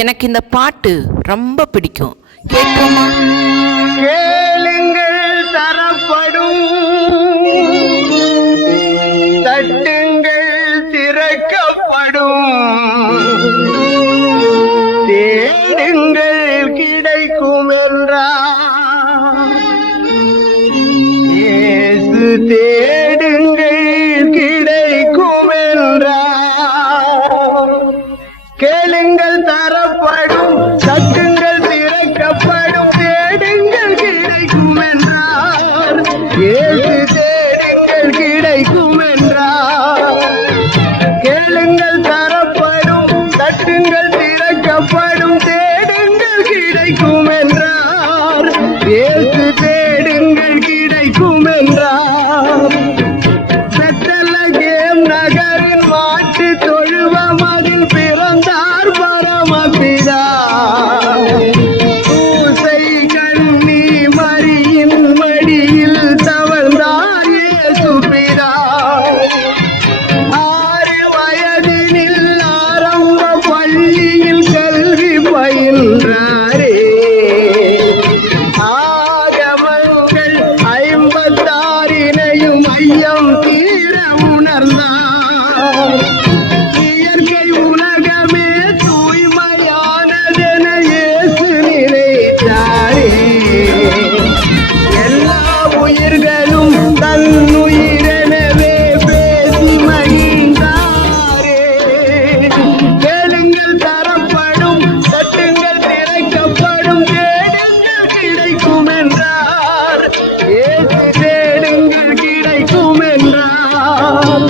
எனக்கு இந்த பாட்டு ரொம்ப பிடிக்கும். கேட்போமா? கேளுங்கள் தரப்படும், தட்டுங்கள் திறக்கப்படும், தேடுங்கள் கிடைக்கும் என்றார் இயேசு. தேடுங்கள் கிடைக்கும் என்றார். கேளுங்கள் தரப்படும், தட்டுங்கள் திறக்கப்படும், தேடுங்கள் கிடைக்கும் என்றார் இயேசு. தேடுங்கள் கிடைக்கும் என்றார். கேளுங்கள் தரப்படும், தட்டுங்கள் திறக்கப்படும், தேடுங்கள் கிடைக்கும் என்றார் இயேசு. தேடுங்கள் கிடைக்கும் என்றார். பெத்லகேம் நகரின் மாட்டு தொழுவம் அதில் பிறந்தார் பரமபிதா. பூசை கண்ணி மரியின் மடியில் தவழ்ந்தார் இயேசு பிதா. 6 வயதினில் ஆரம்ப பள்ளியில் கல்வி பயின்றாரே. ஆகமங்கள் 56 ஐயம் தீர உணர்ந்தார். இயற்கை உலகமே தூய்மையானதென இயேசு நினைத்தாரே. எல்லா உயிர்களும் தன்னுயிரெனவே பேசி மகிழ்ந்தாரே. கேளுங்கள் தரப்படும், தட்டுங்கள் திறக்கப்படும், தேடுங்கள் கிடைக்கும் என்றார் இயேசு. தேடுங்கள் கிடைக்கும் என்றார்.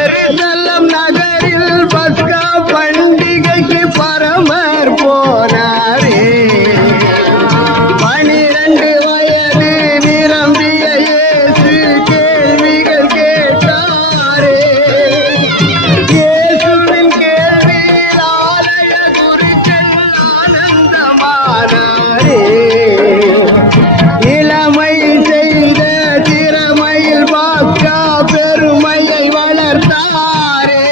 எருசலேம் நகரில் பஸ்கா பண்டிகைக்கு பரமர் போனாரே. 12 வயது நிரம்பிய இயேசு கேள்விகள் கேட்டாரே. இயேசுவின் கேள்வியில் ஆலய குருக்கள் ஆனந்தமானாரே. இளமை செய்த திறமையில் பாக்கா பெருமையை வளர்த்தாரே.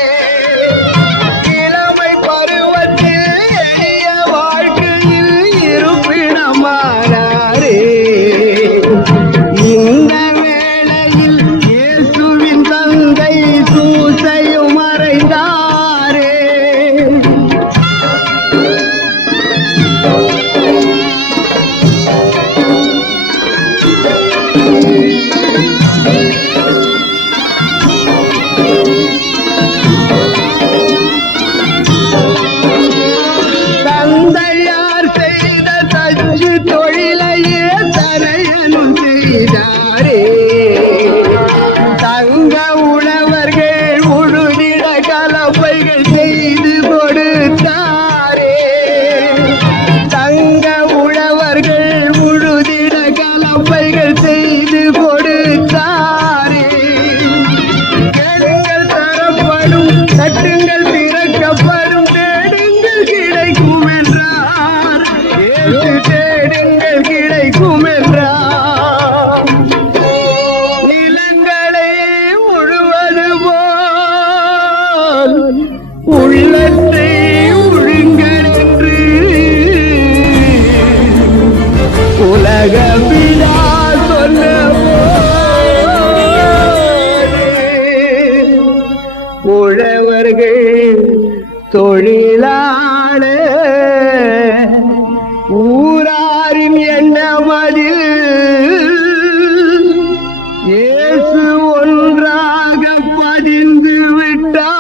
இளமை பருவத்தில் எளிய வாழ்க்கையில் இருப்பிடமானாரே. இந்த வேளையில் இயேசுவின் தந்தை சூசையும் மறைந்தாரே. தந்தையார் செய்த தச்சு தொழிலையே தனையனும் செய்தாரே. தங்க உழவர்கள் உழுதிட கலப்பைகள் செய்து கொடுத்தாரே. தங்க உழவர்கள் உழுதிட கலப்பைகள் செய்து கொடுத்தாரே. கேளுங்கள் தரப்படும், தட்டுங்கள் திறக்கப்படும், தேடுங்கள் கிடைக்கும் என்றார் இயேசு. தேடுங்கள் கிடைக்கும் என்றார். நிலங்களை உழுவது போல் உள்ளத்தை உழுங்கள் என்று உலக பிதா சொன்ன உழவர்கள் தொழிலாளர் ஊராரின் எண்ணமதில் இயேசு ஒன்றாக பதிந்து விட்டார்.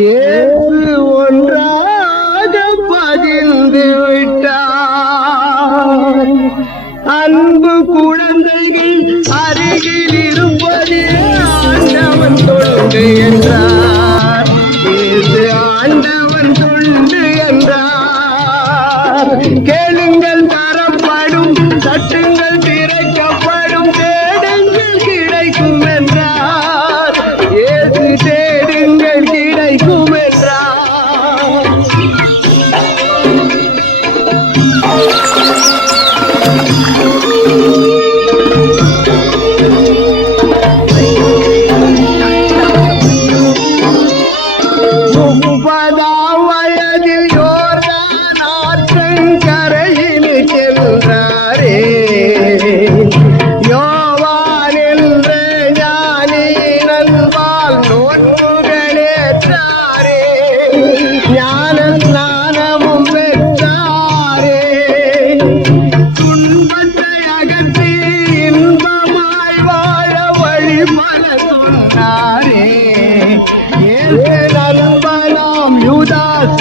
இயேசு ஒன்றாக பதிந்து விட்டார். அன்பு குழந்தைகள் அருகில் இருப்பதே ஆண்டவன் தொண்டு என்றார் இயேசு. ஆண்டவன் தொண்டு என்றார். கேளுங்கள் தரப்படும், தட்டுங்கள் திறக்கப்படும், தேடுங்கள் கிடைக்கும் என்றார் இயேசு. தேடுங்கள்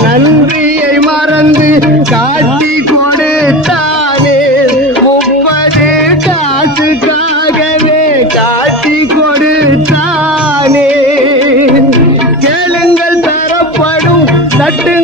நன்றியை மறந்து காட்டி கொடுத்தானே 30 காசுக்காகவே காட்டி கொடுத்தானே கேளுங்கள் தரப்படும் தட்டு